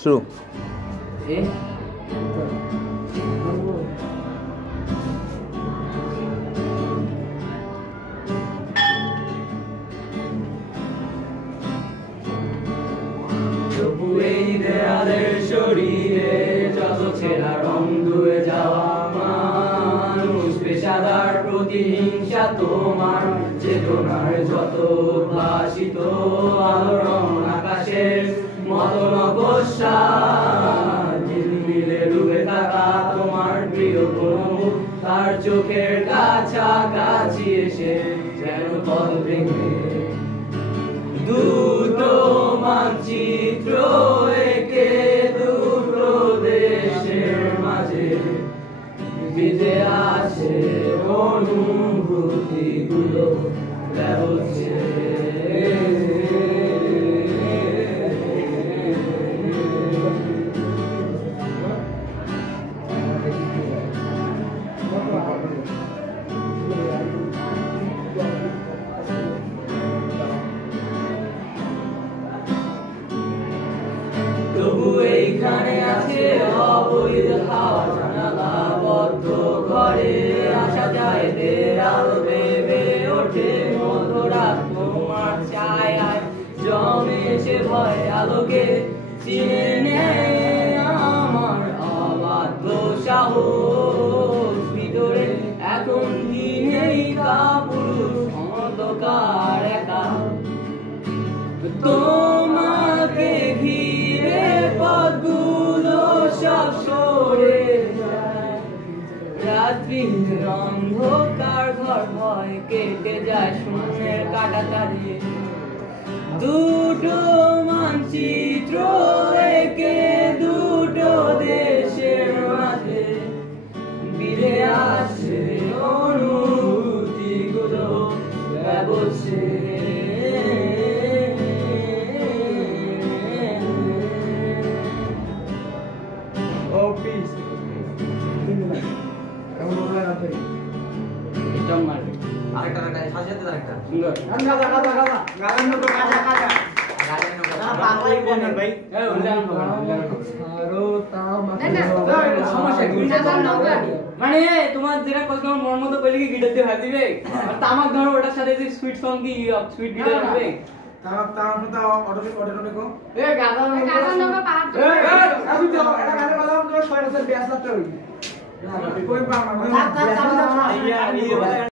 শুরু। শরীরে যত ছেঁড়া রং ধুয়ে যাওয়া মানুষ, পেশাদার প্রতিহিংসা তোমার চেতনার যত ভাসিত আলোড়ন আকাশের মতো নকশা, ঝিলমিলে ডুবে থাকা তোমার প্রিয় কোনো তার চোখের কাছাকাছি এসে যেন পথ ভেঙে দুটো মানচিত্র একে দুটো দেশের মাঝে বিধে আছে অনুভূতিগুলো ব্যবচ্ছে। তবু এইখানে আছে অবৈধ হাওয়া, জানালা বদ্ধ ঘরে আসা যায় দেয়াল ভেবে ওঠে মধ্যরাত তোমার ছায়ায় জমেছে ভয় আলোকে চিনে নেয় আমার অবাধ্য সাহস, ভিতরে এখন দিনেই কাপুরুষ অন্ধকার একা তোমাকে ঘিরে পথগুলো সব সরে যায়, রাত্রির অন্ধকার ঘর ভয় কেটে যায় শূন্যের কাটা তাড়িয়ে, দুটো মানচিত্র একে দুটো দেশের মাঝে বিলে আসে অনুভূতিগুলো ব্যবচ্ছে। মানে তোমার যেটা কথা তোমার মন মতো কইলে কি গিটার দিয়ে ভাই দিবে, আর তামাক ধরো ওটার সাথে যে সুইট সং কি সুইট গিটার হবে, তামাক তো অটোমেটিক এ গাদা নগা পাহাড় আমি তো এটা গানে বললাম তো 6 বছর 20 লাখ টাকা হইবে। কই পাবো